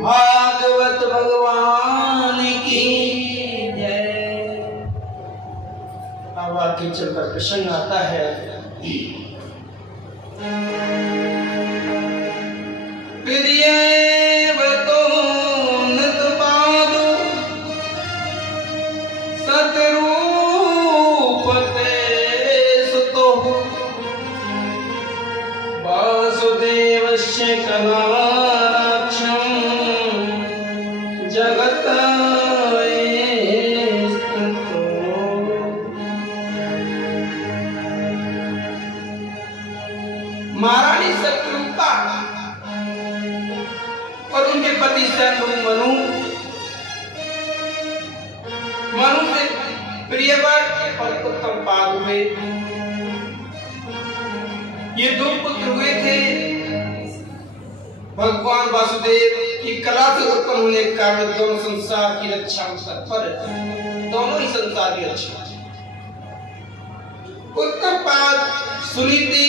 भागवत भगवान की जय। अब आगे चलकर प्रसंग आता है। महारानी शत्रुता और उनके पति मनु से प्रियव्रत और उत्तमपाद हुए। ये दो पुत्र हुए थे भगवान वासुदेव की कला से उत्पन्न होने के कारण दोनों संसार की रक्षा में तत्पर थे। दोनों ही संसार की रक्षा। उत्तमपाद सुनीति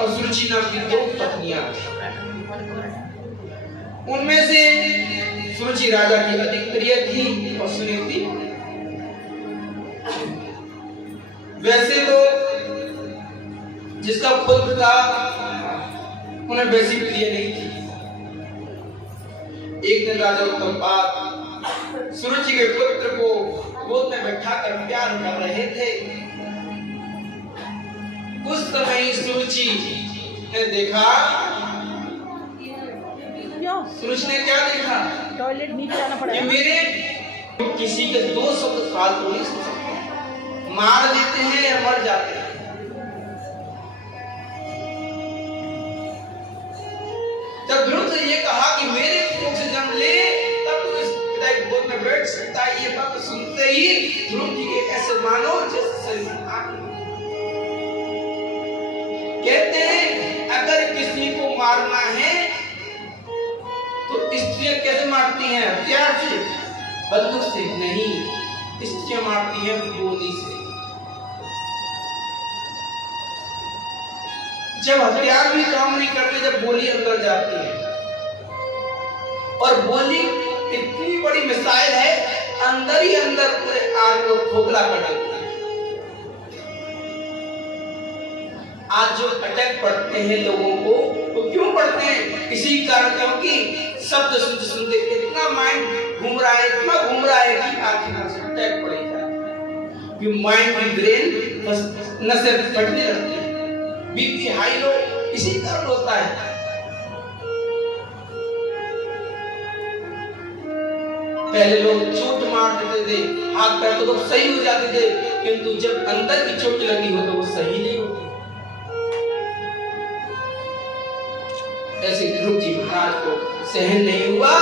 और सुरुचि नाम की दो पत्नियां थी। उनमें से सुरुचि राजा की अधिक प्रिय थी और सुनीति वैसे तो जिसका पुत्र था उन्हें वैसी प्रिय नहीं थी। एक दिन राजा उत्तमपाद सुरुचि के पुत्र को गोद में बैठाकर प्यार कर रहे थे। उस समय सुरुचि ने देखा सूरज ने क्या देखा? टॉयलेट नीचे जाना कि पड़ेगा। मेरे किसी के दो शब्द फालतू नहीं सुन सकते, मार देते हैं या मर जाते हैं। जब ध्रुव से ये कहा कि मेरे कोख से जन्म ले तब तो इस पिता की गोद में बैठ सकता है, ये बात सुनते ही ध्रुव जी के ऐसे मानो जैसे शरीर में आग लगी। कहते हैं अगर किसी को मारना है तो स्त्रियां कैसे मारती हैं? हथियार से, बंदूक से नहीं, स्त्रियां मारती हैं गोली से। जब हथियार भी काम नहीं करते, जब गोली अंदर जाती है, और गोली इतनी बड़ी मिसाइल है, अंदर ही अंदर पूरे आग को खोखला कर देती है। आज जो अटैक पड़ते हैं लोगों को, तो क्यों पड़ते हैं? इसी कारण, क्योंकि शब्द सुनते सुनते इतना माइंड घूम रहा है, इतना घूम रहा है कि आखिर से अटैक पड़ेगा। कि माइंड की ब्रेन बस नसें फटने लगती है, बीपी हाई लो इसी कारण होता है। पहले लोग चोट मार देते थे, हाथ पैर तो सही हो जाते थे, किंतु जब अंदर की चोट लगी हो तो वो सही नहीं होती। ऐसे ध्रुव जी महाराज को सहन नहीं हुआ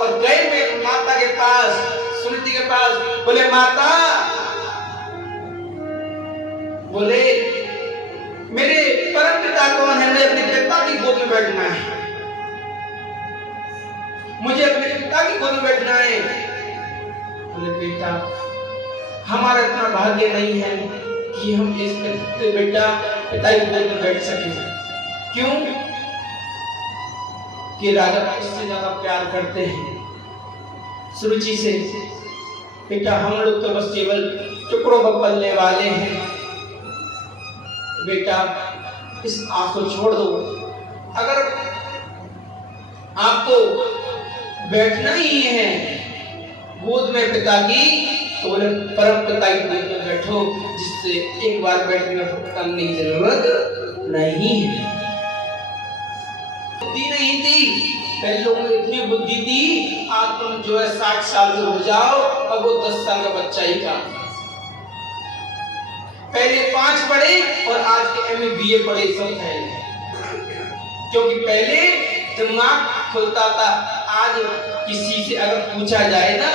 और गए में माता के पास, सुनीति के पास। बोले माता, बोले मेरे परम पिता कौन है? मुझे अपने पिता की गोद में बैठना है, मुझे अपने पिता की गोद में बैठना है। बोले बेटा, हमारा इतना भाग्य नहीं है कि हम इस बेटा पिता की गोद में बैठ सकें। क्यों? कि राजा इससे ज्यादा प्यार करते हैं सुरुचि से। बेटा हम लोग तो बस केवल टुकड़ों में पलने वाले हैं, बेटा इस आस को छोड़ दो। अगर आपको बैठना ही है गोद में पिता की, तो बोले परम पिता की गोद में बैठो, जिससे एक बार बैठने में करने की जरूरत नहीं है। बुद्धि नहीं थी पहले लोगों में, इतनी बुद्धि थी। आज तुम जो है 60 साल के हो जाओ और वो 10 साल का बच्चा ही काम। पहले 5 पढ़े और आज के MA BA पढ़े सब फैले, क्योंकि पहले दिमाग खुलता था। आज किसी से अगर पूछा जाए ना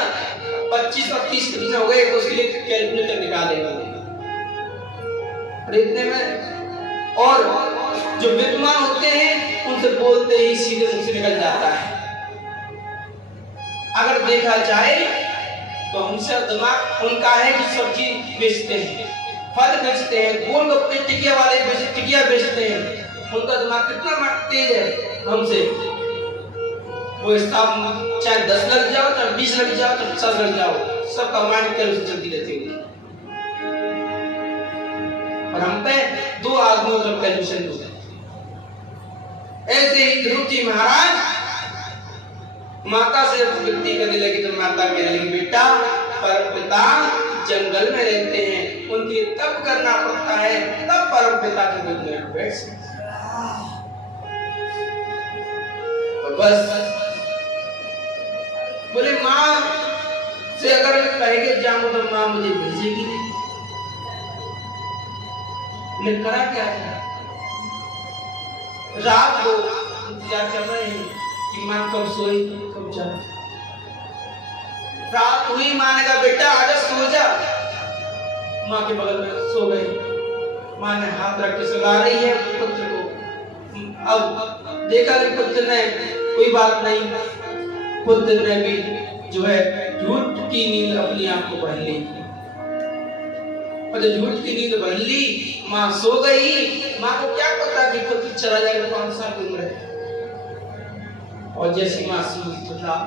25 और 30 कितने हो गए, तो उसके लिए कैलकुलेटर निकालेगा इतने में। और जो विद्वान होते हैं उनसे बोलते ही सीधे मुंह से निकल जाता है। अगर देखा जाए तो हमसे दिमाग उनका है कि सब्जी बेचते हैं, फल बेचते हैं, गोलगप्पे टिकिया वाले टिकिया बेचते हैं, उनका दिमाग कितना तेज है हमसे। वो हिसाब चाहे 10 लग जाओ, चाहे 20 लग जाओ, चाहे 50 लग जाओ, सबका माइंड कैलकुलेशन चलती रहती है। और हम पे 2 आदमियों का कैलकुलेशन होता है। ऐसे ही ध्रुव जी महाराज माता से विनती करने लगे, तो माता कहने लगी बेटा परम पिता जंगल में रहते हैं, उनकी तप करना पड़ता है, तब परम पिता के गोद में बैठ सकते। तो बस बोले माँ से अगर मैं कह के जाऊं तो माँ मुझे भेजेगी नहीं। मैं करा क्या था? रात को इंतजार कर रहे हैं कि माँ कब सोई कब जाए। रात हुई, माँ ने कहा बेटा आजा सो जा। माँ के बगल में सो गई। माँ ने हाथ रख के सुला रही है पुत्र को। अब देखा कि पुत्र ने कोई बात नहीं, पुत्र ने भी जो है झूठ की नींद अपनी आंख को भर ली। और जब झूठ की नींद भर ली, माँ सो गई। माँ को क्या पता कि पुत्र चला जाएगा 5 साल की उम्र है। और जैसी माँ सोई तो रात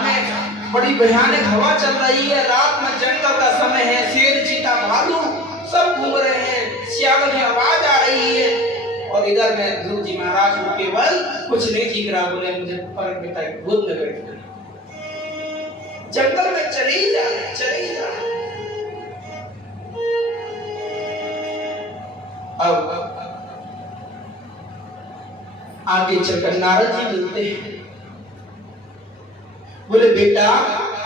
में बड़ी भयानक हवा चल रही है, रात में जंगल का समय है, शेर चीता भालू सब घूम रहे हैं, सियाल में आवाज आ रही है। और इधर में ध्रुव जी महाराज को केवल कुछ नहीं ठीक रहा। बोले मुझे परम पिता की गोद में बैठना, जंगल में चले ही जा रहे, चले ही जा रहे। अब आगे चलकर नारद जी मिलते हैं। बोले बेटा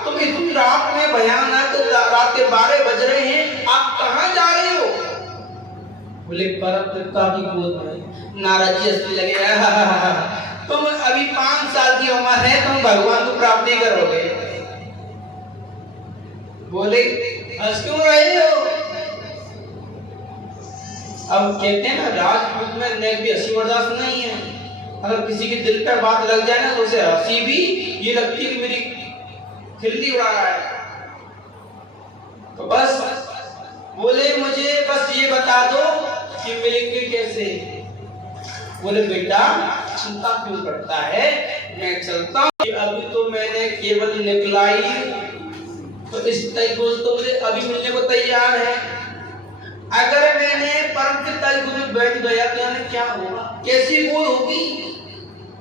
तुम इतनी रात में भयानक, रात के 12 बज रहे हैं, आप कहाँ जा रहे हो? बोले परमपिता की गोद में। नारद जी हंसने लगे, तुम अभी 5 साल की उम्र है, तुम भगवान को प्राप्त नहीं करोगे। बोले हंस क्यों रहे हो? अब कहते हैं ना, राजपूत में नेक भी हंसी बर्दाश्त नहीं है। अगर किसी के दिल पर बात लग जाए ना तो उसे हंसी भी ये लगती है कि मेरी खिल्ली उड़ा रहा है। तो बस बोले मुझे बस ये बता दो कि मिलेंगे कैसे। बोले बेटा चिंता क्यों करता है, मैं चलता हूँ। अभी तो मैंने केवल निकलाई, तो इस गोद तो मुझे अभी मिलने को तैयार है। अगर मैंने परम पिता की गोद में बैठ गया तो यानी क्या होगा, कैसी गोद होगी?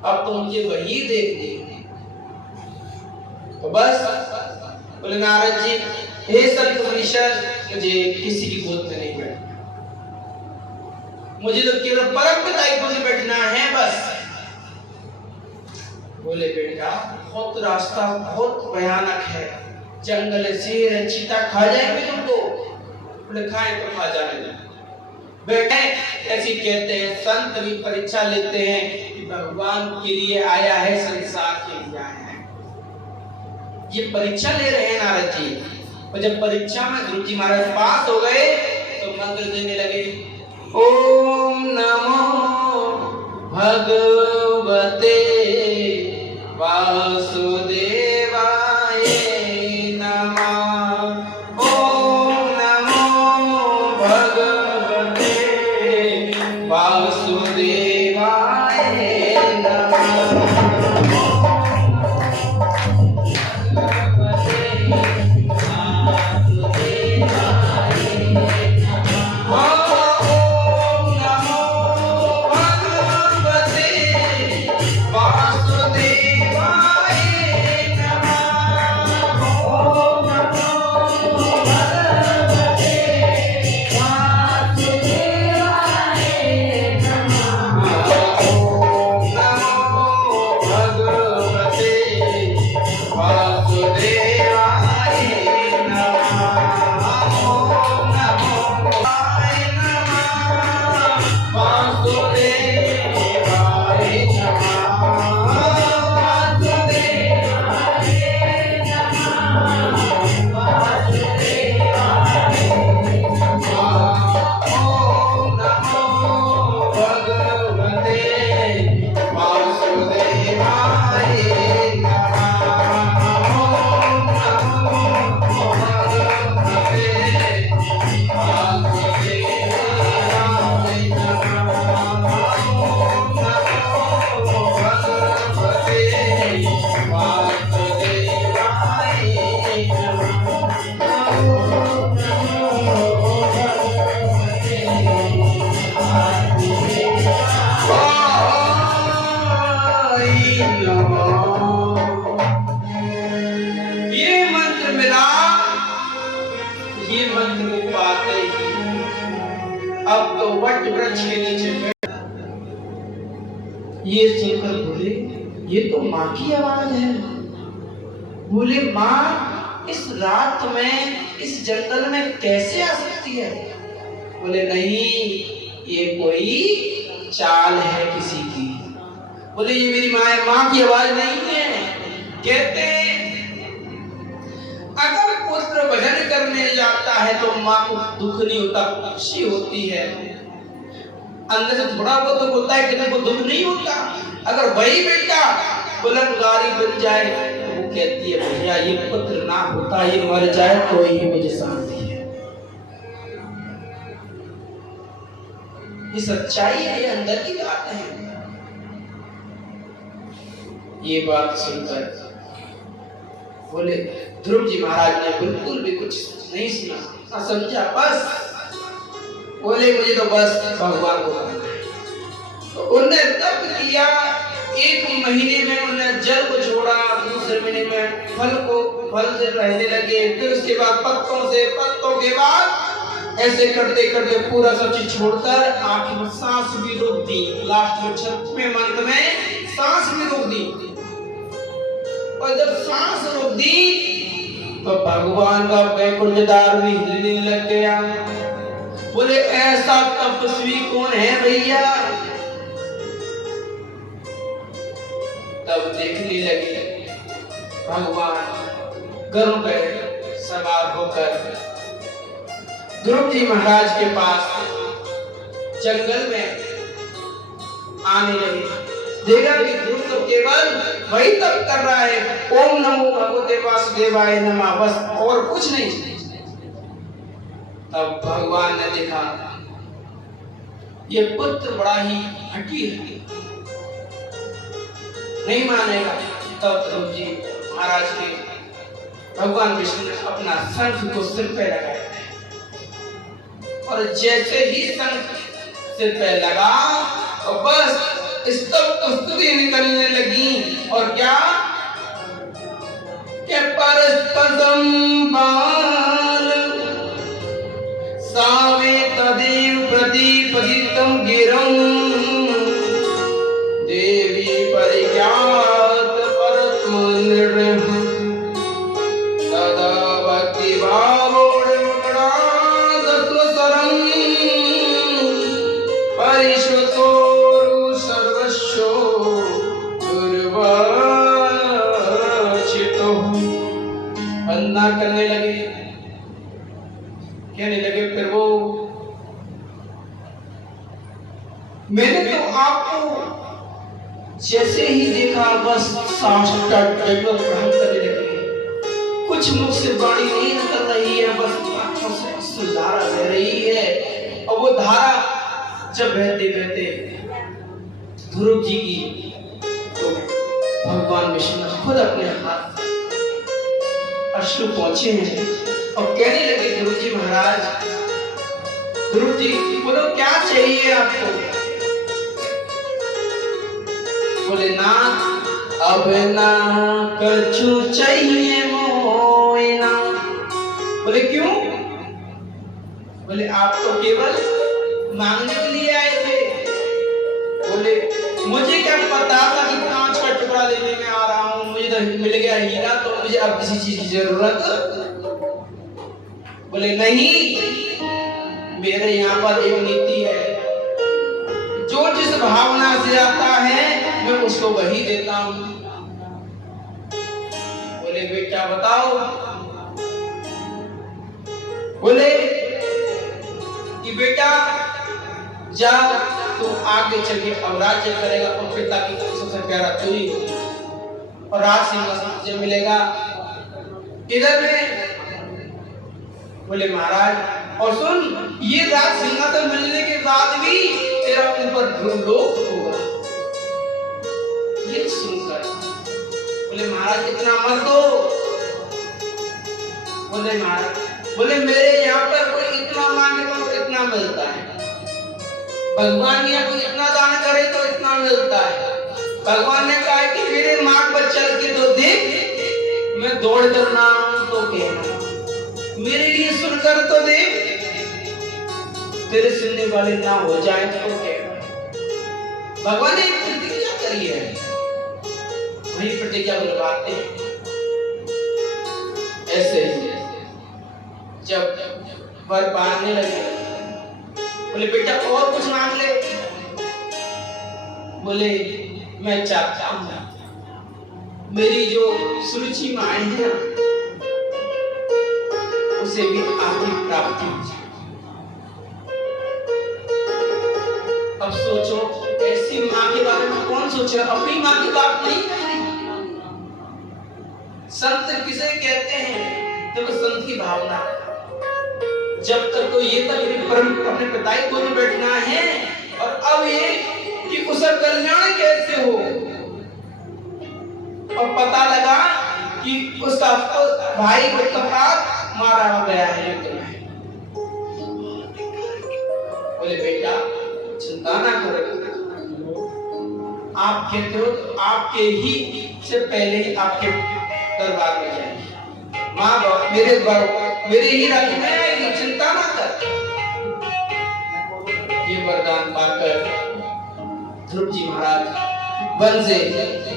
अब तो मुझे वही देखनी। तो बस बोले नारद जी, हे संत मनीषर, मुझे किसी की गोद में नहीं बैठना, मुझे तो केवल परम पिता की गोद में बैठना है बस। बोले बेटा बहुत रास्ता बहुत भयानक है, जंगल शेर चीता खा जाएंगे तुमको। बोले खाए तो खा जाने दो। बेटे ऐसी कहते हैं, संत भी परीक्षा लेते हैं कि भगवान के लिए आया है, संसार के लिए आया है। ये परीक्षा ले रहे हैं नारद जी। और जब परीक्षा में गुरु जी महाराज पास हो गए तो मंत्र देने लगे, ओम नमो भगवते वासुदेवाय नमः। ओम नमो भगवते वासुदेवाय नमः। अब तो वट वृक्ष के नीचे ये सुनकर बोले, ये तो माँ की आवाज है। बोले माँ इस रात में इस जंगल में कैसे आ सकती है? बोले नहीं, ये कोई चाल है किसी की। बोले ये मेरी माँ है, माँ की आवाज नहीं है। कहते अगर पुत्र भजन करने जाता है तो माँ को दुख नहीं होता, खुशी होती है। अंदर से थोड़ा बहुत दुख होता है, किसी को दुख नहीं होता। अगर वही बेटा बुलंदगारी बन जाए तो वो कहती है भैया ये पुत्र ना होता, ये मर जाए तो ही मुझे शांति है। ये सच्चाई है, ये अंदर की बात है। ये बात सुनकर बोले ध्रुव जी महाराज ने बिल्कुल भी कुछ नहीं सुना, ना समझा। बस बोले मुझे तो बस भगवान को मानना है। तो उन्होंने तप किया, 1 महीने में उन्होंने जल को छोड़ा, दूसरे महीने में फल से रहने लगे, फिर उसके बाद पत्तों से, पत्तों के बाद ऐसे करते करते पूरा सब चीज छोड़कर आखिर में सांस भी रोक दी। लास्ट में 6वें मंत्र में सांस भी रोक दी। और जब सांस रोक दी तो भगवान का वैकुंठ द्वार भी हिलने लग गया। बोले ऐसा तपस्वी कौन है भैया? तब देखने लगे भगवान गरुड़ पर सवार होकर ध्रुव जी महाराज के पास जंगल में आने लगे। देखा कि ध्रुव तो केवल वही तप कर रहा है, ओम नमो भगवते वासुदेवाय नमः, बस और कुछ नहीं। तब भगवान ने देखा ये पुत्र बड़ा ही हठी है, नहीं मानेगा। तब ध्रुव जी महाराज के भगवान विष्णु ने अपना शंख को सिर पे लगाया और जैसे ही शंख सिर पे लगा और बस स्तुति निकलने लगी। और क्या के परस्पदम बाल सावे तदेव प्रतिपदितम गिरं देवी परिज्ञात परत्म निर्णय सदा भक्ति भावोड़ परिश्वतोरु सर्वस्व गुरुवाचितो। वंदना करने लगे, कहने लगे प्रभु मैंने तो आपको जैसे ही देखा बस साष्टांग दंडवत प्रणाम करने लगे। कुछ मुख से वाणी नहीं निकल रही है, बस आंखों से अश्रु धारा बह रही है। और वो धारा जब बहते बहते ध्रुव जी की तो भगवान विष्णु खुद अपने हाथ अश्रु पहुंचे हैं और कहने लगे ध्रुव जी महाराज, ध्रुव जी बोलो क्या चाहिए आपको? बोले ना अब ना कछु चाहिए मोइना। बोले क्यों? बोले आप तो केवल मांगने के लिए आए थे। बोले मुझे क्या पता था कि कांच का टुकड़ा लेने में आ रहा हूँ, मुझे तो मिल गया हीरा, तो मुझे अब किसी चीज की जरूरत। बोले नहीं, मेरे यहाँ पर एक नीति है, जो जिस भावना से आता है मैं उसको वही देता हूँ। बोले बेटा बताओ। बोले कि बेटा जा तो आगे चल के अब राज्य करेगा और पिता की सबसे प्यारा तू ही और राज सिंहासन तुझे मिलेगा। इधर में बोले महाराज और सुन, ये राज सिंहासन मिलने के बाद भी तेरा ऊपर लोक होगा। ये सुनकर बोले महाराज इतना मत दो। बोले महाराज, बोले मेरे यहाँ पर कोई इतना मांगे तो इतना मिलता है, भगवान यहाँ कोई इतना दान करे तो इतना मिलता है। भगवान ने कहा कि मेरे मार्ग पर चल के तो देख, मैं दौड़ कर ना आऊं तो कहना, मेरे लिए सुनकर तो देख, तेरे सुनने वाले ना हो जाए तो कहना। भगवान ने प्रतिज्ञा करी है, वही प्रतिज्ञा को निभाते हैं। ऐसे ही जब वर बांधने लगे, बोले बेटा और कुछ मांग ले। बोले मैं चाहता हूँ मेरी जो सुरुचि माए है उसे भी आपकी प्राप्ति हो जाए। अब सोचो, ऐसी माँ के बारे में कौन सोचे? अपनी माँ की बात नहीं कर रही। संत किसे कहते हैं? तो संत की भावना। जब तक तो ये तक अपने पिताई को भी बैठना है, और अब ये कि उसका कल्याण कैसे हो। और पता लगा कि उसका भाई उत्तमपाद मारा गया है युद्ध में। बोले बेटा चिंता ना करो, आप कहते हो तो आपके ही से पहले ही आपके दरबार में जाएंगे। माँ बाप मेरे ही राज्य में आएगी, चिंता ना कर। ध्रुव जी महाराज वन से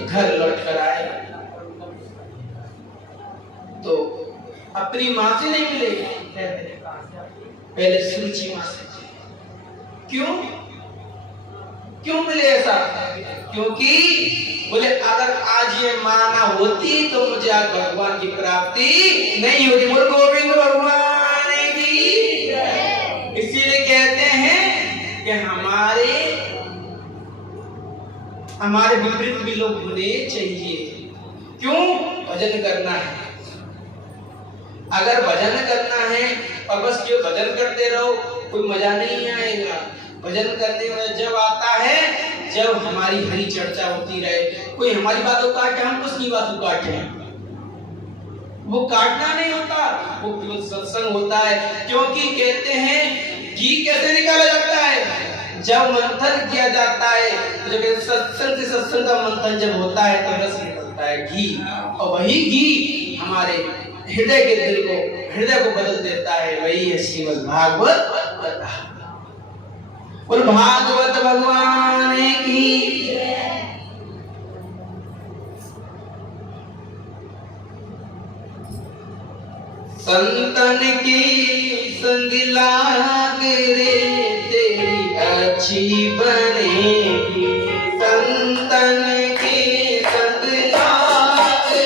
घर लौट कर आए तो अपनी माँ से नहीं मिले, पहले सुरुचि माँ से। क्यों मिले ऐसा? क्योंकि बोले अगर आज ये माँ ना होती तो मुझे आज भगवान की प्राप्ति नहीं होती। बोल गोविंद भगवान की। इसीलिए कहते हैं कि हमारे विपरीत भी लोग होने चाहिए। क्यों? भजन करना है। अगर भजन करना है और बस क्यों भजन करते रहो, कोई मजा नहीं आएगा। भजन करने में जब आता है जब हमारी हरी चर्चा होती रहे, कोई हमारी बातों काटे, हम उसकी बातों काटे, वो काटना नहीं होता, वो केवल सत्संग होता है। क्योंकि कहते हैं घी कैसे निकाला जाता है? जब मंथन किया जाता है, जब सत्संग से सत्संग का मंथन जब होता है तो रस निकलता है घी, और वही घी हमारे हृदय के हृदय को बदल देता है। वही है श्रीमद् भागवत कथा। और भागवत भगवान की संतन की संग लाग रे तेरी अच्छी बनेगी। संतन की संग लाग रे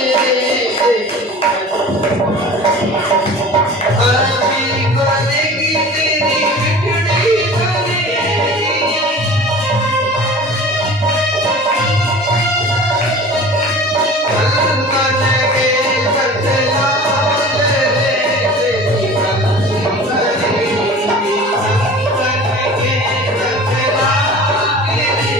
अच्छी बनेगी, तेरी बिगड़ी बनेगी। संतन के संग लाग रे तेरी अच्छी बनेगी। संतन के संग लाग रे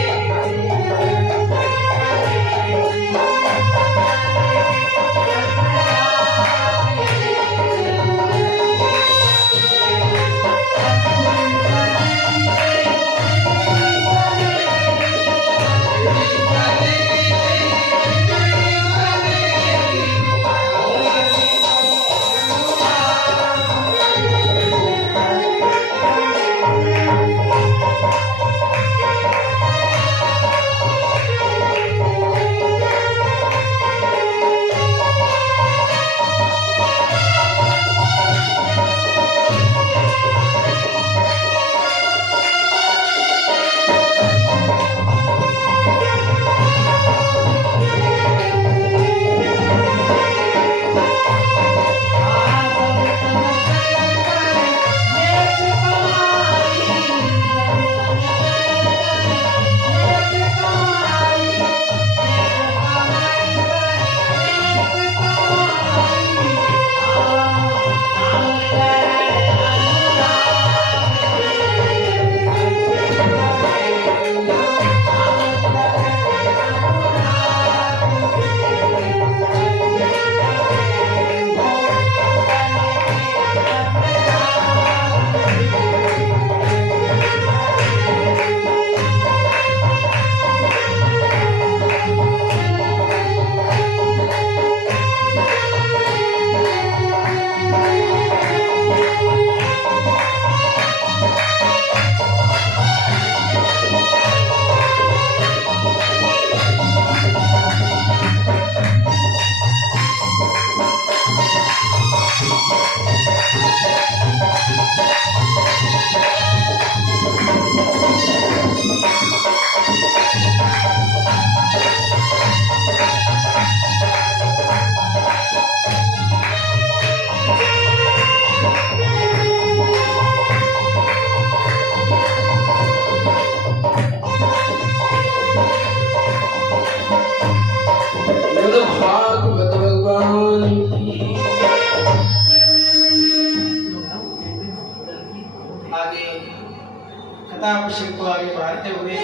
कथाभिषेक को आगे बढ़ाते हुए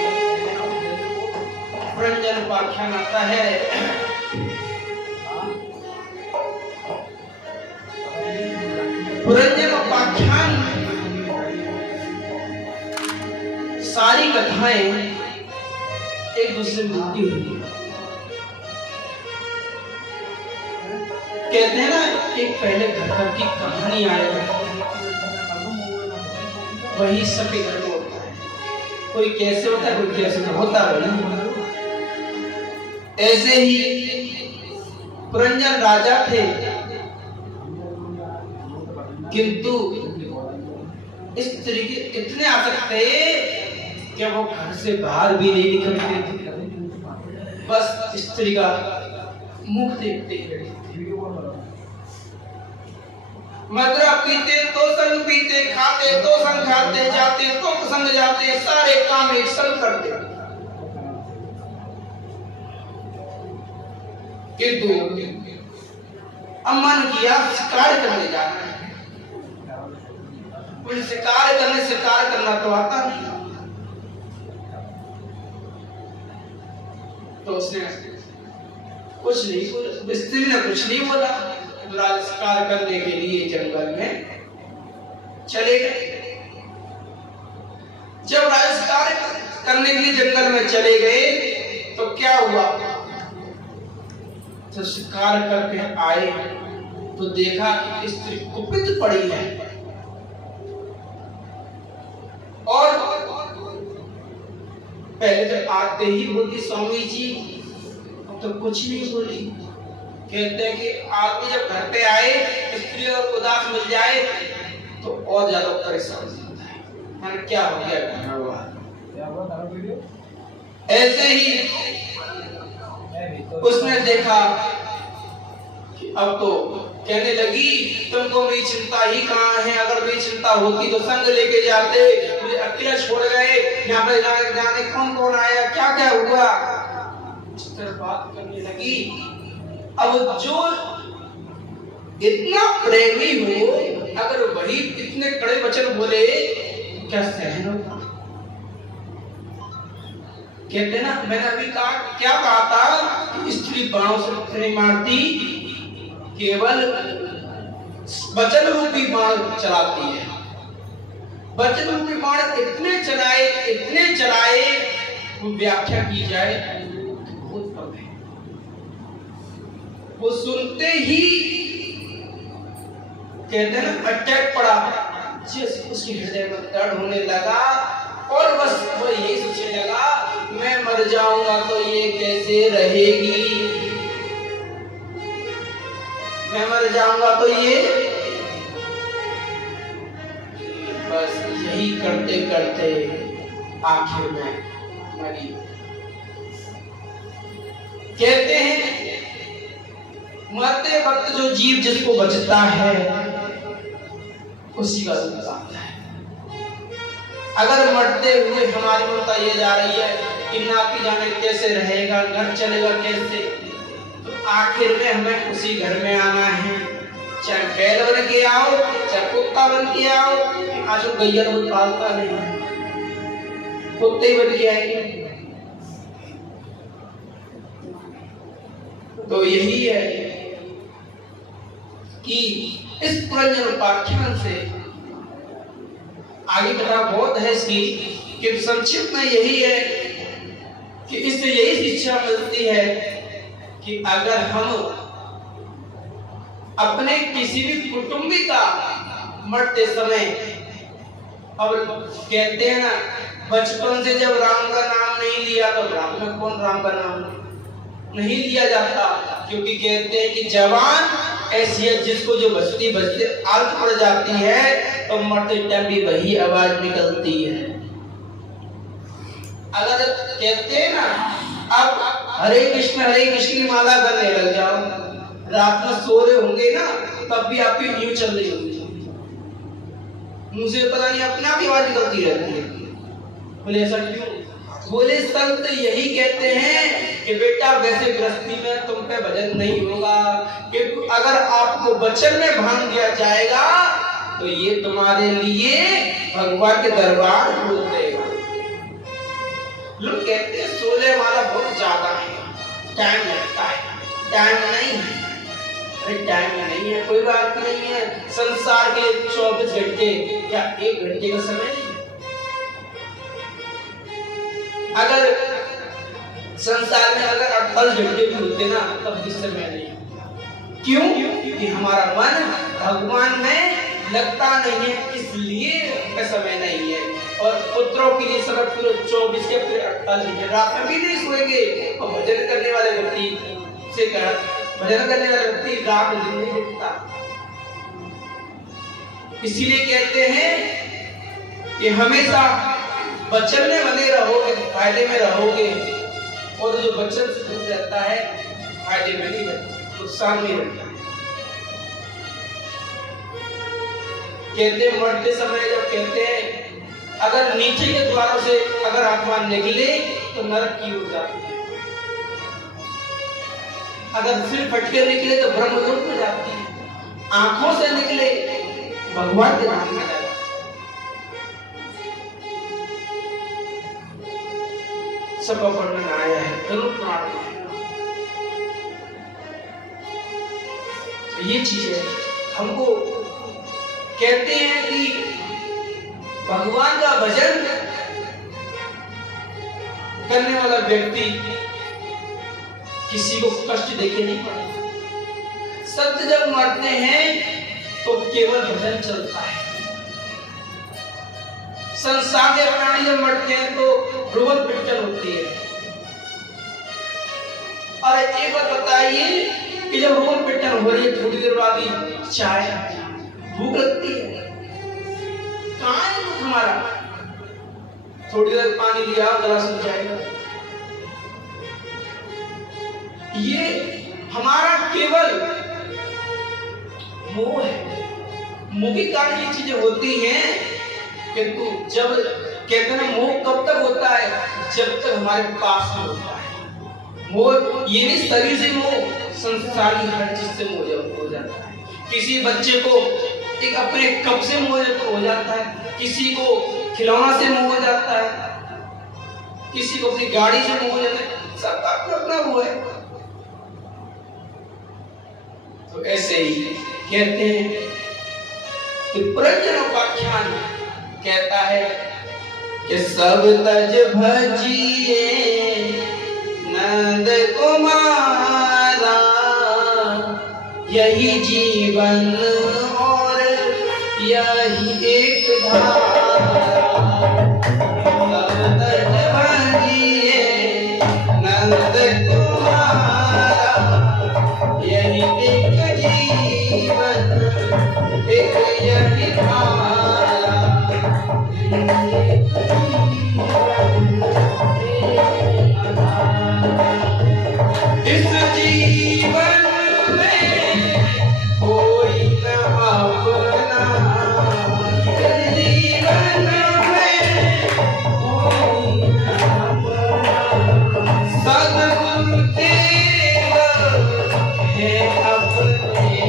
पुरंजन उपाख्यान आता है। पुरंजन उपाख्यान सारी कथाएं एक दूसरे में मिलती हुई, कहते हैं ना एक पहले घर की कहानी आएगा, वही सबके घर में होता है। कोई कैसे होता है, कोई कैसे तो होता है। ऐसे ही पुरंजन राजा थे, किंतु स्त्री के इतने आसक्त थे कि वो घर से बाहर भी नहीं निकलते थे, बस स्त्री का मुख देखते रहते। मदरा पीते तो संग पीते, खाते तो संग खाते, जाते तो संग जाते, सारे काम एक संग करते। किंतु अम्मा ने किया शिकार करने जाना है, शिकार करना तो आता नहीं, तो उसने कुछ नहीं बोला, स्त्री ने कुछ नहीं बोला। राज शिकार करने के लिए जंगल में चले गए। जब राज शिकार करने के लिए जंगल में चले गए तो क्या हुआ, जब शिकार करके आए तो देखा कि स्त्री कुपित पड़ी है और पहले तो आते ही बोलती स्वामी जी, अब तो कुछ नहीं बोली। कहते हैं कि आदमी जब घर पे आए, स्त्री और उदास मिल जाए तो और ज्यादा परेशान होता है, क्या हो गया ऐसे ही उसने देखा कि अब तो कहने लगी तुमको मेरी चिंता ही कहाँ है, अगर मेरी चिंता होती तो संग लेके जाते, मुझे अकेला छोड़ गए, यहाँ पे जाने कौन कौन आया, क्या क्या हुआ, इस तरह बात करने लगी। अब जो इतना प्रेमी हो, अगर वही इतने कड़े वचन बोले क्या सहन होगा। कहते ना, मैंने अभी कहा क्या कहा था कि स्त्री बाणों से नहीं मारती, केवल वचन रूपी बाण चलाती है। वचन रूपी बाण इतने चलाए वो व्याख्या की जाए बहुत कम है। वो सुनते ही कहते ना अटैक पड़ा, जैसे उसके हृदय में दर्द होने लगा और बस वो यही सोचने लगा मैं मर जाऊंगा तो ये कैसे रहेगी, मैं मर जाऊंगा तो ये, बस यही करते करते आखिर में मरी। कहते हैं मरते वक्त जो जीव जिसको बचता है उसी का दुख आता है। अगर मरते हुए हमारी ममता ये जा रही है कि नाती जाने कैसे रहेगा, घर चलेगा कैसे, तो आखिर में हमें उसी घर में आना है, चाहे बैल बन के आओ चाहे कुत्ता बन के आओ। आज तो गैया को पालता नहीं, कुत्ते ही बन के आएंगे। तो यही है कि इस पुरंजन उपाख्यान से आगे बढ़ा बहुत है इसकी, कि संक्षिप्त में यही है कि इससे यही शिक्षा मिलती है कि अगर हम अपने किसी भी कुटुंबी का मरते समय, अब कहते हैं ना बचपन से जब राम का नाम नहीं लिया तो राम में कौन राम का नाम नहीं लिया जाता, क्योंकि कहते हैं कि जवान ऐसी है जिसको जो बचती आदत पड़ जाती है तो मरते टाइम भी वही आवाज निकलती है। अगर कहते हैं ना अब हरे कृष्ण की माला करने लग जाओ, रात में सो रहे होंगे ना तब भी आपकी यूं चल रही होगी, मुंह से पता नहीं अपने आप आवाज निकलती रहती है। बोले ऐसा क्यों? बोले संत यही कहते हैं कि बेटा वैसे गृहस्थी में तुम पे वजन नहीं होगा, क्योंकि अगर आपको वचन में भांग दिया जाएगा तो ये तुम्हारे लिए भगवान के दरबार खोल देगा। लोग कहते हैं 16 माला बहुत ज्यादा है, टाइम लगता है, टाइम नहीं है। अरे टाइम नहीं है, कोई बात नहीं है, संसार के 24 घंटे क्या 1 घंटे का समय नहीं? अगर संसार में अगर 48 घंटे भी होते ना तब भी समय नहीं। क्यों? क्योंकि हमारा मन भगवान में लगता नहीं है, इसलिए समय नहीं है। और पुत्रों के लिए समय पूरे 24 के पूरे 48 घंटे रात में भी नहीं सोएंगे। और भजन करने वाले व्यक्ति से कहा, भजन करने वाला व्यक्ति रात दिन नहीं देखता। इसीलिए कहते हैं कि हमेशा वचन में बने रहोगे फायदे में रहोगे, और जो वचन से दूर रहता है फायदे में नहीं रहता, नुकसान नहीं रहता। कहते मरते समय जब कहते हैं अगर नीचे के द्वारों से अगर आत्मा निकले तो नरक की ओर जाती है, अगर सिर फटके निकले तो ब्रह्मलोक में जाती है, आंखों से निकले भगवान के धाम में जाती है। सब वर्णन आया है गरुड़ पुराण में। ये चीजें हमको कहते हैं कि भगवान का भजन करने वाला व्यक्ति किसी को कष्ट देके नहीं पड़ता। संत जब मरते हैं तो केवल भजन चलता है। संसार के प्राणी जब मरते हैं तो रोवन पिटन होती है। और एक बात बताइए कि जब रोवन पिटन हो रही है थोड़ी देर बाद ही चाय भूख लगती है, कहाँ है दुख हमारा? थोड़ी देर पानी लिया गला सूख जाएगा। ये हमारा केवल मोह है। मोह के कारण ये चीजें होती हैं, किंतु जब कहते हैं मोह कब तक होता है? जब तक हमारे पास में होता है। मोह ये नहीं शरीर से मोह, संसार की हर चीज से मोह हो जाता है। किसी बच्चे को एक अपने कप से मोह हो जाता है, किसी को खिलौना से मोह हो जाता है, किसी को अपनी गाड़ी से मोह हो जाता है। सबका अपना अपना वो है। तो ऐसे ही कहते हैं कि प्रजन उपाख्यान कहता है कि सब तज भजिए नंद कुमारा, यही जीवन और यही एक धारा। सब तज भजिए नंद कुमारा, यही एक जीवन एक यही धारा। इस जीवन में कोई न अपना, जीवन में कोई न अपना, सद्गुरु देव है अपने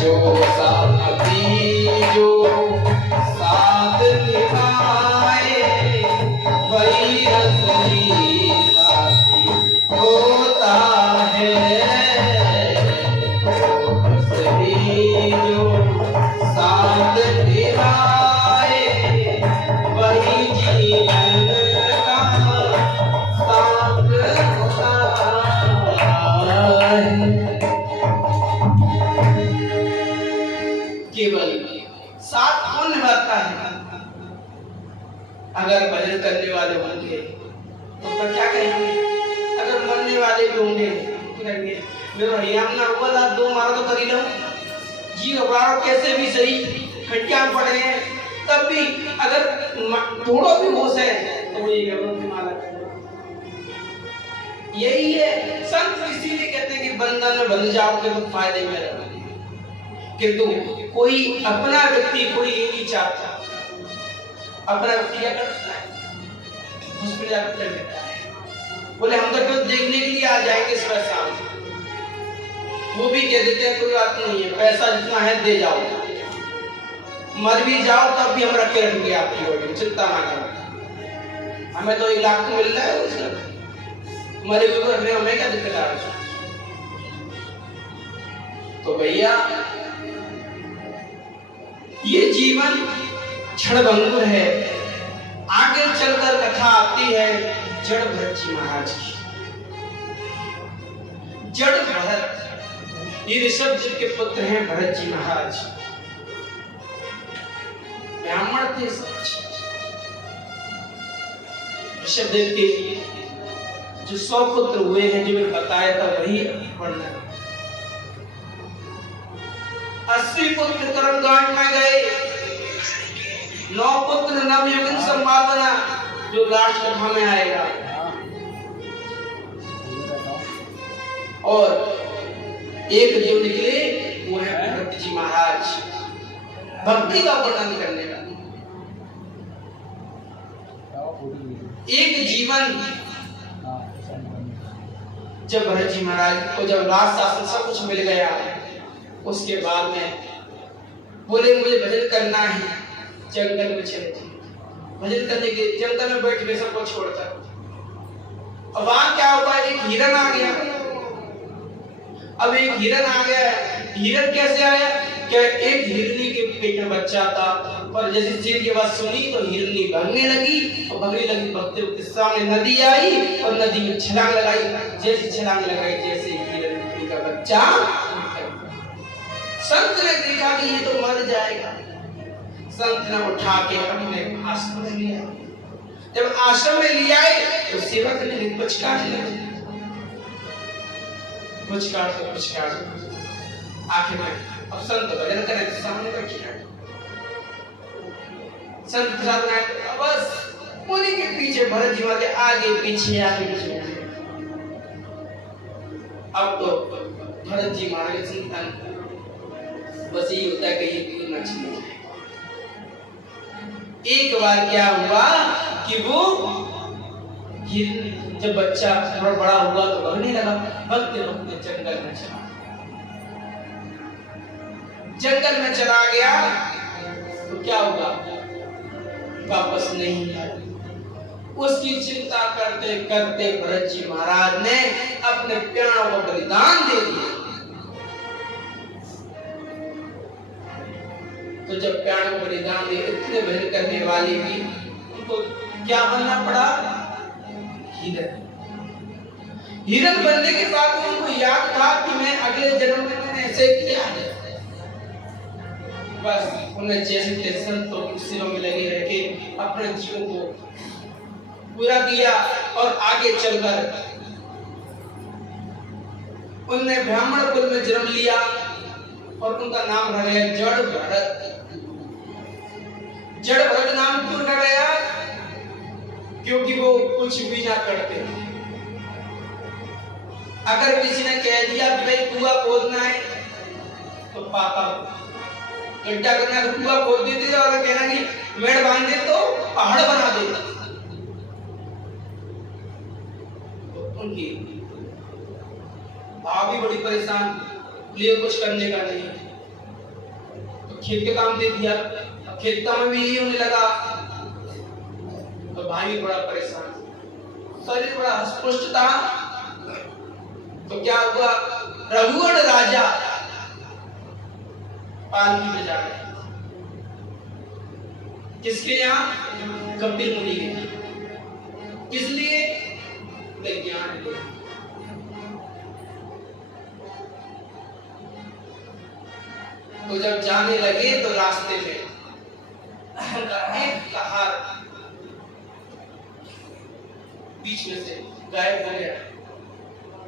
जो साथी जो साथ निभाए, वही असली साथी होता है। असली जो साथ निभाए, वही जीवन का साथ होता है। केवल साथ कौन निभाता है? अगर भजन करने वाले होंगे तो क्या कहेंगे? अगर मरने वाले भी होंगे तो कहेंगे मेरा भैया ना हुआ था, दो मारा तो कर ही लो जी, घबराओ कैसे भी सही, खटिया में पड़े हैं, तब भी अगर थोड़ा भी होश है तो ये मारा। यही है संत इसीलिए कहते हैं कि बंधन में बंध जाओगे तो फायदे में रहोगे। किंतु कोई अपना व्यक्ति कोई ये नहीं चाहता। अपना व्यक्ति क्या करता है? हॉस्पिटल जाकर कर लेता है, बोले हम तो क्यों देखने के लिए आ जाएंगे इस पैसा। वो भी कह देते हैं कोई बात नहीं है, पैसा जितना है दे जाओ, मर भी जाओ तब भी हम रखे रहेंगे आपकी बॉडी, चिंता ना करो, हमें तो 1 लाख मिल रहा है उसका, मरे हुए रखने हमें क्या दिक्कत आ रही। तो भैया ये जीवन क्षणभंगुर है। आगे चलकर कथा आती है जड़ भरत जी महाराज की। जड़ भरत ये ऋषभ जी के पुत्र हैं भरत जी महाराज, ब्राह्मण थे सब। ऋषभ देव के जो 100 पुत्र हुए हैं, जो मैंने बताया था वही वर्णन। 80 पुत्र कर्मकांड में गए, 9 पुत्र नवयुगन संभावना जो लास्ट कथा में आएगा, और एक जो निकले वो है भरत जी महाराज, भक्ति का वर्णन करने का। एक जीवन जब भरत जी महाराज को जब राज शासन सब कुछ मिल गया, उसके बाद में बोले मुझे भजन करना है, जंगल में चले। भजन करने के जंगल में बैठ गए सबको छोड़कर। अब वहां क्या हुआ, एक हिरन आ गया। अब एक हिरन आ गया, हिरन कैसे आया? क्या एक हिरनी के पेट में बच्चा था, पर जैसे शेर की बात सुनी तो हिरनी भागने लगी, और भागने लगी भगते के सामने नदी आई और नदी में छलांग लगाई। जैसे छलांग लगाई जैसे हिरनी का बच्चा, संत ने देखा कि ये तो मर जाएगा। संत ने उठा के अपने आश्रम में लिया। जब आश्रम में लिया तो सेवक ने पुचकार दिया, पुचकार आखिर में अब संत भजन करने के सामने बैठे हैं। संत साधना बस उन्हीं के पीछे भरत जी वाले आगे पीछे आगे पीछे। अब तो भरत जी महाराज चिंतन बस यही होता है कि ये दूर न चले जाए। एक बार क्या हुआ कि वो जब बच्चा थोड़ा बड़ा हुआ तो भागने लगा, भागते भागते जंगल में चला गया तो क्या हुआ, वापस नहीं आया। उसकी चिंता करते करते भरत जी महाराज ने अपने प्राणों को बलिदान दे दिया। तो जब प्राणों को बलिदान दिए, इतने भजन करने वाले भी उनको क्या बनना पड़ा, हिरन। हिरन बनने के बाद उनको याद था कि मैं अगले जन्म में मैंने ऐसे किया है। बस उन्हें जैसे तैसे संतों की सेवा में लगे रह के अपने जीवन को पूरा किया, और आगे चलकर उन्होंने ब्राह्मण कुल में जन्म लिया और उनका नाम रह गया जड़ भरत। जड़ भरत नाम क्यों रह गया? क्योंकि वो कुछ भी ना करते। अगर किसी ने कह दिया कि भाई कुआं खोदना है तो पापा गड्ढा करना है, कुआं खोद देते, और कहना कि मेड़ बांध दे तो पहाड़ बना देता। तो उनकी भाभी बड़ी परेशान, लिए कुछ करने का नहीं, तो खेत के काम दे दिया। अब खेत काम में भी यही होने लगा तो भाई बड़ा परेशान, शरीर बड़ा अस्पष्ट था। तो क्या हुआ, रघुगढ़ राजा पालकी में जा रहे, किसके यहाँ, कपिल मुनि के। किस लिए, ज्ञान ले। तो जब जाने लगे तो रास्ते में एक कहार बीच में से गायब हो गया।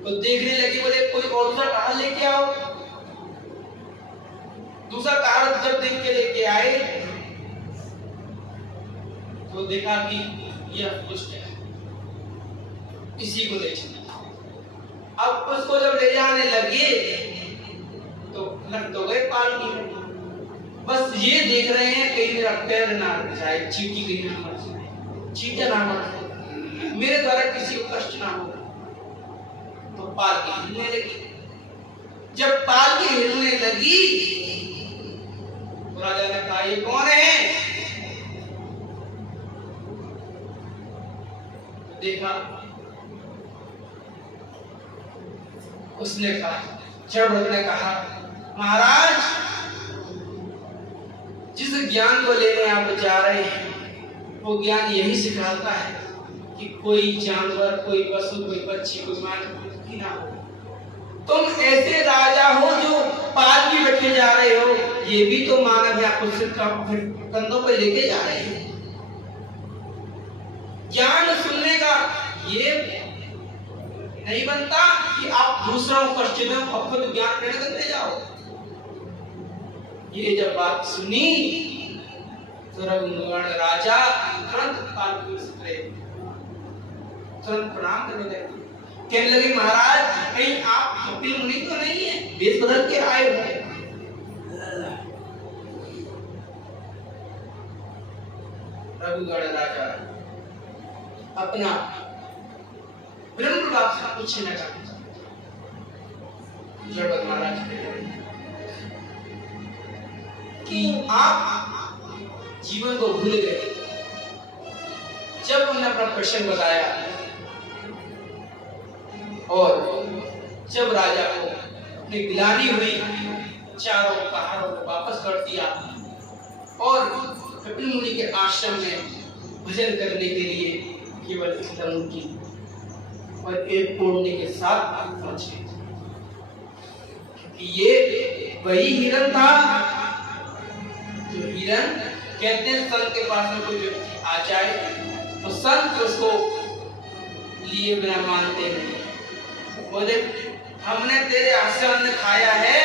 तो देखने लगे, बोले कोई और दूसरा कहार लेके आओ। दूसरा कहार जब देख के लेके आए तो देखा कि यह दुष्ट है, इसी को ले चले। अब उसको जब ले जाने लगे तो लग तो गए पालकी में। बस ये देख रहे हैं कहीं मेरा पैर ना अड़ जाए, चींटी कहीं ना मर जाए, चींटा ना मर जाए, मेरे द्वारा किसी को कष्ट ना हो। तो पालकी हिलने लगी। जब पालकी हिलने लगी तो राजा ने कहा ये कौन है? देखा, उसने कहा, जड़ ने कहा महाराज जिस ज्ञान को लेने आप जा रहे हैं वो ज्ञान यही सिखाता है कि कोई जानवर, कोई पशु, कोई पक्षी, कोई मानव ना हो, तुम ऐसे राजा हो जो पालकी बैठे जा रहे हो, ये भी तो मानव है, आपको सिर कंधों पे लेके जा रहे हैं। ज्ञान सुनने का ये नहीं बनता कि आप दूसरों को कष्ट दो और खुद ज्ञान ग्रहण करते जाओ। ये जब बात सुनी तो रघुगण राजा तुरंत पालकी से उतरे, तुरंत प्रणाम करने लगे, कहने लगे महाराज कहीं आप कपिल मुनि तो नहीं है, वेश बदल के आए हो? रघुगण राजा अपना ब्रह्म बाप से पूछने लगा। जगत महाराज कि आप जीवन को भूल गए। जब उन्होंने अपना प्रश्न बताया और जब राजा को अपनी गिलानी हुई, चारों पहाड़ों को वापस कर दिया और कपिल मुनि के आश्रम में भजन करने के लिए केवल की और एक पूर्णि के साथ पहुंचे। ये वही हिरण था जो हिरण कहते हैं संत के पास में कोई व्यक्ति आ जाए तो संत उसको लिए बिना मानते हैं। बोले हमने तेरे हाथ से अन्न खाया है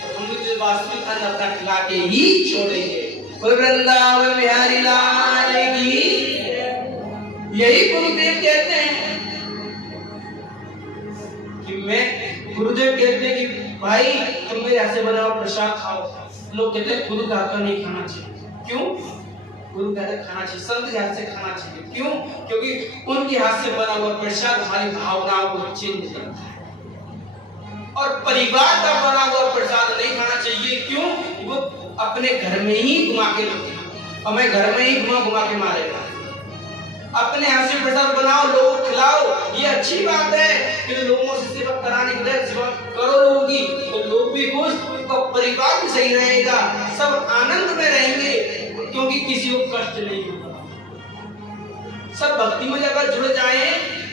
तो हम तुझे वास्तविक अन्न अपना खिला के ही छोड़ेंगे। वृंदावन बिहारी लाल की यही गुरुदेव कहते हैं कि मैं गुरुदेव कहते हैं कि भाई तुम मेरे हाथ से बना हुआ प्रसाद खाओ। लोग कहते हैं गुरु का हाथ का नहीं खाना चाहिए। क्यों? गुरु का हाथ खाना चाहिए, संत के हाथ से खाना चाहिए। क्यों? क्योंकि उनके हाथ से बना हुआ प्रसाद हमारी भावनाओं को चेंज करता है और परिवार का बना हुआ प्रसाद नहीं खाना चाहिए। क्यों? वो अपने घर में ही घुमा के हमें घर में ही घुमा के मारेगा। अपने हाथ से प्रसाद बनाओ, लोगों को खिलाओ, ये अच्छी बात है कि लोगों से सेवा कराने के लिए सेवा करो लोगों की, तो लोग भी खुश, तो परिवार भी सही रहेगा, सब आनंद में रहेंगे क्योंकि किसी को कष्ट नहीं होगा। सब भक्ति में अगर जुड़ जाए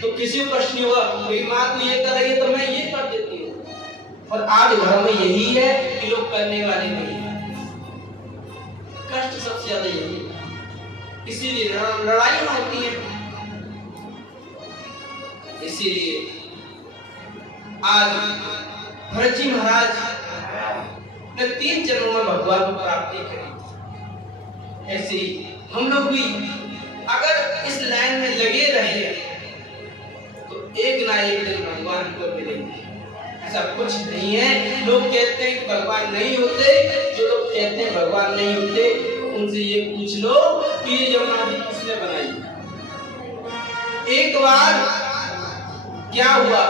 तो किसी को कष्ट नहीं होगा। कोई बात नहीं कर रही है तो मैं ये कर देती हूँ। और आज घरों में यही है कि लोग करने वाले नहीं है। कष्ट सबसे ज्यादा यही है, इसीलिए लड़ाई होती है। इसीलिए आज भरत जी महाराज ने 3 जन्मों में भगवान को प्राप्ति करी। ऐसे ही हम लोग भी अगर इस लाइन में लगे रहे तो एक ना एक दिन भगवान को मिलेंगे। ऐसा कुछ नहीं है। लोग कहते हैं कि भगवान नहीं होते, जो लोग कहते हैं भगवान नहीं होते उनसे ये पूछ लो कि ये यमुना जी किसने बनाई। एक बार क्या हुआ,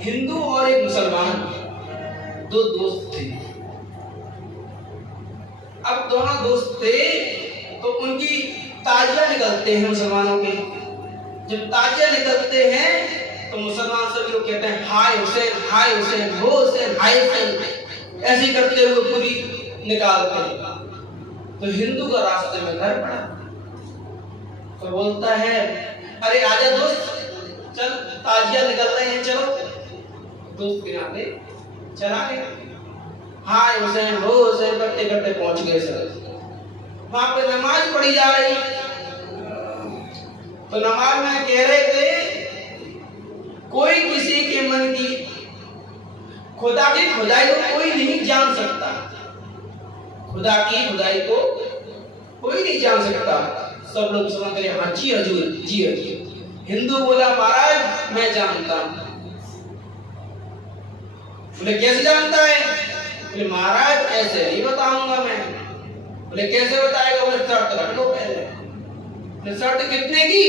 हिंदू और एक मुसलमान 2 दोस्त थे। अब दोनों दोस्त थे तो उनकी ताजिया निकलते हैं मुसलमानों के। जब ताजिया निकलते हैं तो मुसलमान सभी लोग कहते हैं हाय हुसैन, हाय हुसैन, हो हुसैन, हाय हुसैन, ऐसे करते हुए पूरी निकालते हैं। तो हिंदू का रास्ते में घर पड़ा तो बोलता है अरे आजा दोस्त, चल ताजिया निकल रहे हैं, चलो। दोस्त के नाते चला गया, हाय हुसैन, हो हुसैन करते करते पहुंच गए सर। वहां पे नमाज पढ़ी जा रही तो नमाज में कह रहे थे कोई किसी के मन की खुदा की खुदाई को कोई नहीं जान सकता। खुदा की खुदाई को कोई नहीं जान सकता। सब लोग समझ करे हाँ जी हजूर, जी हजूर। हिंदू बोला महाराज मैं जानता हूं। बोले कैसे जानता है? बोले महाराज ऐसे नहीं बताऊंगा मैं। बोले कैसे बताएगा? बोले शर्त रख लो पहले। बोले शर्त कितने की?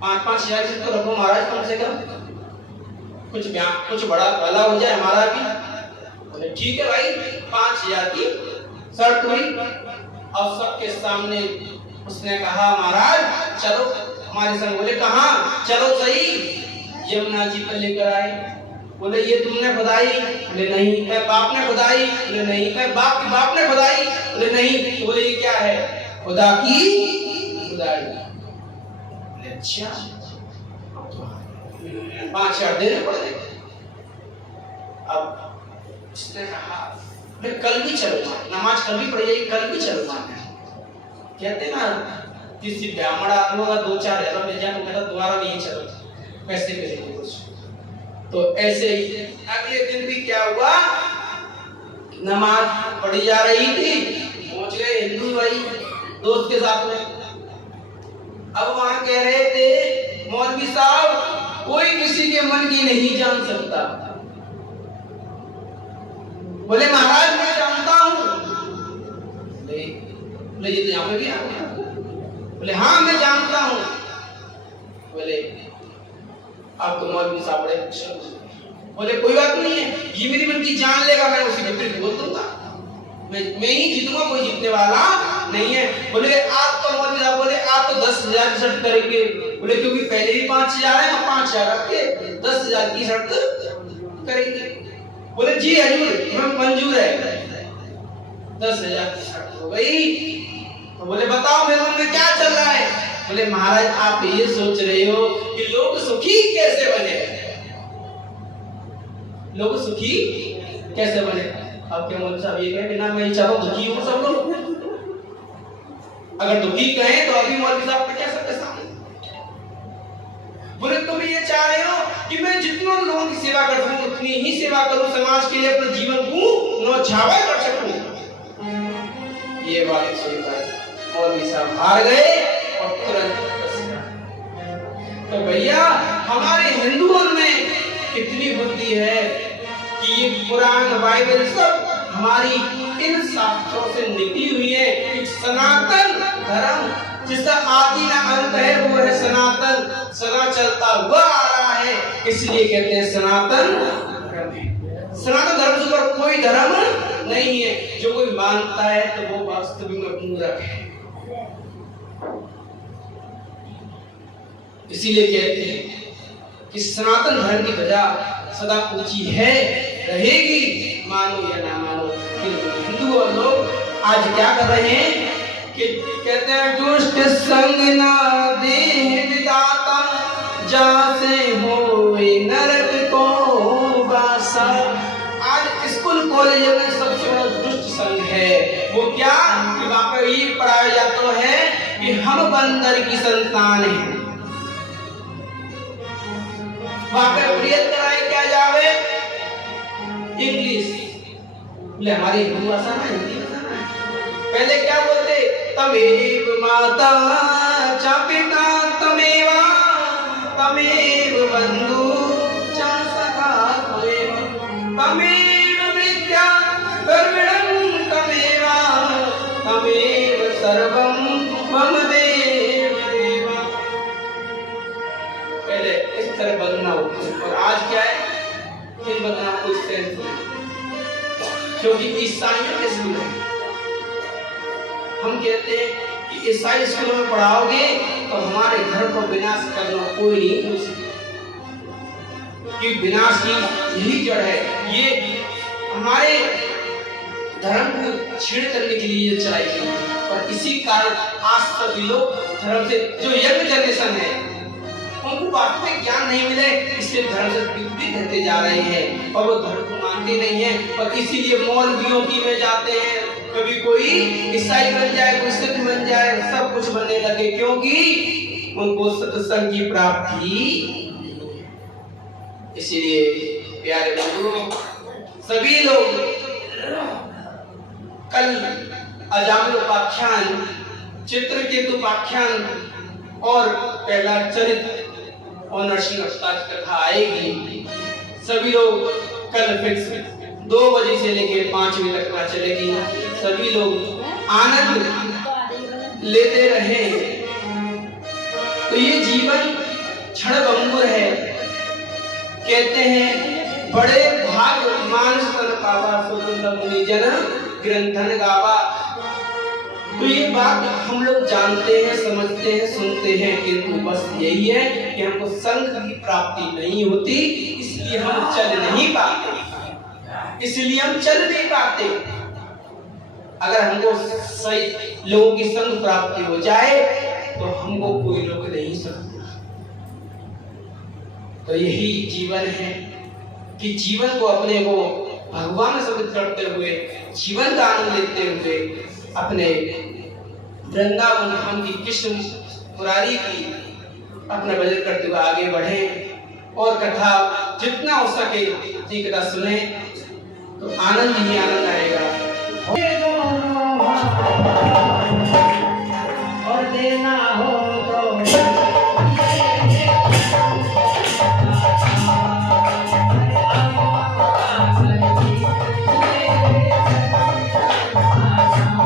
5-5 हजार की तो रखो महाराज, कम से कम कुछ बड़ा भला हो जाए हमारा भी। बोले ठीक है भाई, 5000 की शर्त हुई और सबके सामने उसने कहा महाराज चलो हमारे संग। बोले कहाँ? चलो सही, यमुना जी पर लेकर आए। बोले ये तुमने खुदाई? बोले नहीं। मैं बाप ने खुदाई? बोले नहीं। मैं बाप की बाप ने खुदाई? बोले नहीं। बोले ये क्या है? खुदा की खुदाई। अच्छा 5,000 देने पड़े। अब उसने कहा मैं कल भी चलूंगा, नमाज कल भी पढ़ जाएगी, कल भी चलूंगा। कहते ना किसी ब्राह्मण आदमी का 2-4 हज़ार मिल जाए तो कहता दोबारा नहीं चलता, पैसे मिलेंगे कुछ। तो ऐसे ही अगले दिन भी क्या हुआ, नमाज पढ़ी जा रही थी, पहुंच गए हिंदू भाई दोस्त के साथ में। अब वहां कह रहे थे मौलवी साहब कोई किसी के मन की नहीं जान सकता। बोले महाराज मैं जानता हूं। बोले ये तो यहाँ पे भी आ गया। बोले हाँ मैं जानता हूं। बोले आप तो मौलवी साहब बड़े बोले कोई बात नहीं है, ये मेरी मन की जान लेगा, मैं उसी विपरीत बोल दूंगा, मैं ही जीतूंगा, कोई जीतने वाला नहीं है। बोले आप तो मौलवी साहब, बोले आप तो 10,000 की शर्त करेंगे। बोले क्योंकि पहले भी 5,000 है, 5,000 रख के 10,000 की शर्त करेंगे। बोले जी हजूर मैं मंजूर है, 10,000 की शर्त हो गई। तो बोले बताओ मेरे मन में क्या चल रहा है। बोले महाराज आप ये सोच रहे हो कि लोग सुखी कैसे बने, लोग सुखी कैसे बने। अब क्या मौलवी साहब ये कहे ना मैं चाहता हूं दुखी हूं सब लोग, अगर दुखी कहें तो अभी मौलवी साहब पे क्या सबके सामने। बोले तुम ये चाह रहे हो कि मैं जितना लोगों की सेवा कर सकूं उतनी ही सेवा करूं, समाज के लिए अपने जीवन को न्यौछावर कर सकूं। ये बात सुन कर मौलवी साहब हार गए और तुरंत। तो भैया हमारे हिंदुओं में कितनी बुद्धि है कि ये कुरान बाइबल सब हमारी इन शास्त्रों से निकली हुई है। एक सनातन धर्म जिसका आदि ना अंत है वो है सनातन, सदा चलता हुआ आ रहा है, इसलिए कहते हैं सनातन धर्म। सनातन धर्म से ऊपर कोई धर्म नहीं है। जो कोई मानता है तो वो वास्तविक में मूर्ख है। इसीलिए कहते हैं कि सनातन धर्म की ध्वजा सदा ऊंची है, रहेगी, मानो या ना मानो। हिंदू और लोग आज क्या कर रहे हैं कि कहते हैं दुष्ट संग ना देह विदाता, जासे होए नरक को वासा। आज स्कूल कॉलेज में सबसे बड़ा दुष्ट संग है वो क्या कि वहां पर ये पढ़ाया जाता है कि हम बंदर की संतान हैं। वहां पर प्रियत कराए क्या जावे इंग्लिश। बोले हमारी हिंदू भाषा ना हिंदी भाषा ना। पहले क्या बोलते तमेव माता च पिता तमेवा तमेव बंधु च सखा तमेव विद्या द्रविणं तमेवा तमेव सर्वं मम देव देवा। पहले इस तरह बदलना होता है और आज क्या है इन बदलना कोई सेंस नहीं, क्योंकि ईसाइयों के स्कूल है। हम कहते हैं कि ईसाई स्कूलों में पढ़ाओगे तो हमारे घर को विनाश करना कोई नहीं हो सकता, कि विनाश की यही जड़ है। ये हमारे धर्म को छीड़ करने के लिए चलाई गई और इसी कारण आज सभी लोग धर्म से जो यंग जनरेशन है उनको वास्तविक ज्ञान नहीं मिले, इसलिए धर्म से विपरीत रहते जा रहे हैं और वो धर्म को मानते नहीं हैं। और इसीलिए मौलवियों की में जाते हैं, कभी कोई ईसाई बन जाए, कोई सिख बन जाए, सब कुछ बनने लगे क्योंकि उनको सत्संग की प्राप्ति। इसीलिए प्यारे बंधुओं सभी लोग कल अजामिल उपाख्यान, चित्रकेतु उपाख्यान और पहला चरित्र और नरसिंह अवतार की कथा आएगी। सभी लोग कल फिक्स 2 बजे से लेकर 5 बजे तक कथा चलेगी। सभी लोग आनंद लेते रहे। तो ये जीवन क्षणभंगुर है। कहते हैं बड़े भाग मानस तन पावा स्वतंत्र मुनि जन ग्रंथन गावा। तो ये बात हम लोग जानते हैं, समझते हैं, सुनते हैं, किंतु बस यही है कि हमको संघ की प्राप्ति नहीं होती, इसलिए हम चल नहीं पाते, इसलिए हम चल नहीं पाते। अगर हमको सही लोगों की संग प्राप्ति हो जाए तो हमको कोई रोक नहीं सकता। तो यही जीवन है कि जीवन को अपने को भगवान समझ करते हुए, जीवन का आनंद लेते हुए, अपने वृंदावन धाम की कृष्ण मुरारी की अपना भजन करते हुए आगे बढ़े और कथा जितना हो सके इतनी कथा सुने तो आनंद ही आनंद आएगा।